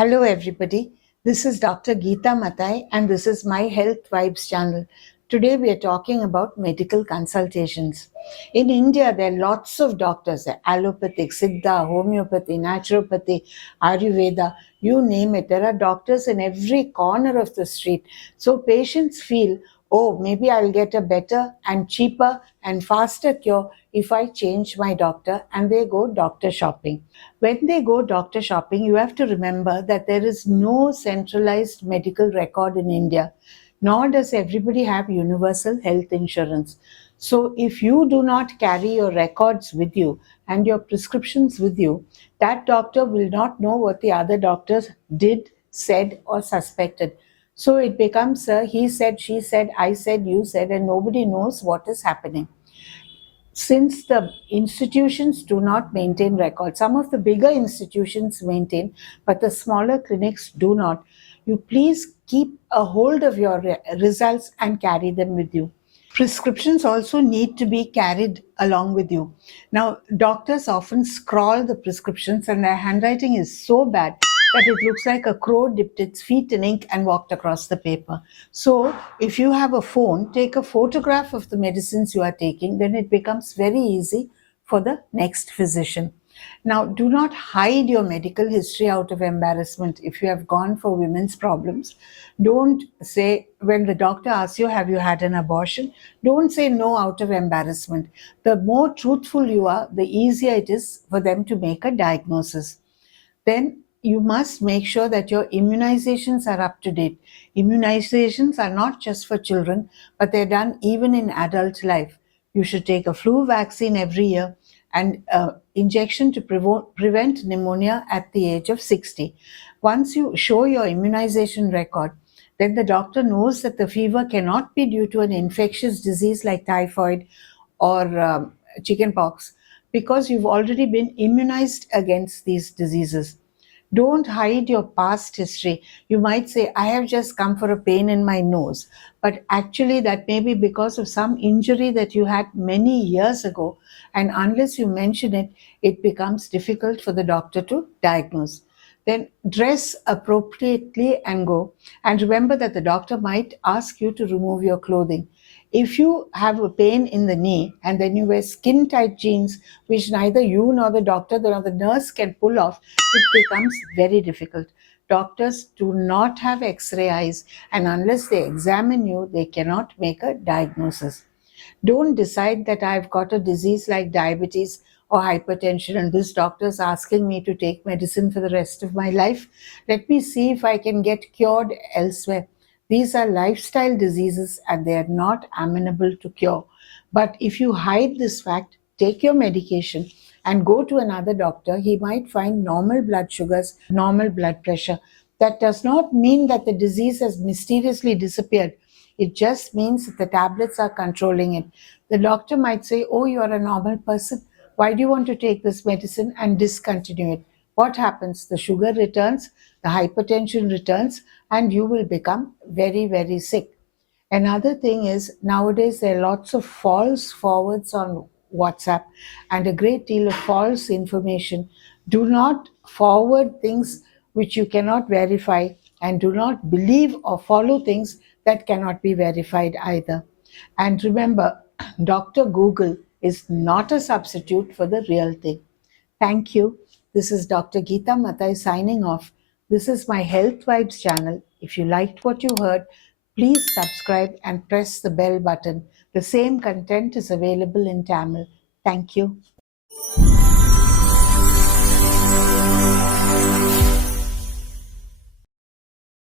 Hello, everybody. This is Dr. Gita Mathai, and this is my Health Vibes channel. Today, we are talking about medical consultations. In India, there are lots of doctors allopathic, Siddha, homeopathy, naturopathy, Ayurveda, you name it. There are doctors in every corner of the street. So, patients feel, oh, maybe I'll get a better and cheaper and faster cure if I change my doctor, and they go doctor shopping. When they go doctor shopping, you have to remember that there is no centralized medical record in India, nor does everybody have universal health insurance. So, if you do not carry your records with you and your prescriptions with you, that doctor will not know what the other doctors did, said, or suspected. So, it becomes a he said, she said, I said, you said, and nobody knows what is happening. Since the institutions do not maintain records, some of the bigger institutions maintain, but the smaller clinics do not, you please keep a hold of your results and carry them with you. Prescriptions also need to be carried along with you. Now, doctors often scrawl the prescriptions, and their handwriting is so bad that it looks like a crow dipped its feet in ink and walked across the paper. So, if you have a phone, take a photograph of the medicines you are taking, then it becomes very easy for the next physician. Now, do not hide your medical history out of embarrassment. If you have gone for women's problems, don't say, when the doctor asks you, have you had an abortion? Don't say no out of embarrassment. The more truthful you are, the easier it is for them to make a diagnosis. Then you must make sure that your immunizations are up to date. Immunizations are not just for children, but they're done even in adult life. You should take a flu vaccine every year and injection to prevent pneumonia at the age of 60. Once you show your immunization record, then the doctor knows that the fever cannot be due to an infectious disease like typhoid or chickenpox, because you've already been immunized against these diseases. Don't hide your past history. You might say, I have just come for a pain in my nose. But actually, that may be because of some injury that you had many years ago. And unless you mention it, it becomes difficult for the doctor to diagnose. Then dress appropriately and go. And remember that the doctor might ask you to remove your clothing. If you have a pain in the knee and then you wear skin tight jeans, which neither you nor the doctor nor the nurse can pull off, it becomes very difficult. Doctors do not have X-ray eyes, and unless they examine you, they cannot make a diagnosis. Don't decide that I've got a disease like diabetes or hypertension and this doctor is asking me to take medicine for the rest of my life. Let me see if I can get cured elsewhere. These are lifestyle diseases and they are not amenable to cure. But if you hide this fact, take your medication and go to another doctor, he might find normal blood sugars, normal blood pressure. That does not mean that the disease has mysteriously disappeared. It just means that the tablets are controlling it. The doctor might say, oh, you're a normal person. Why do you want to take this medicine and discontinue it? What happens? The sugar returns, the hypertension returns, and you will become very, very sick. Another thing is nowadays there are lots of false forwards on WhatsApp and a great deal of false information. Do not forward things which you cannot verify, and do not believe or follow things that cannot be verified either. And remember, Dr. Google is not a substitute for the real thing. Thank you. This is Dr. Gita Mathai signing off. This is my Health Vibes channel. If you liked what you heard, please subscribe and press the bell button. The same content is available in Tamil. Thank you.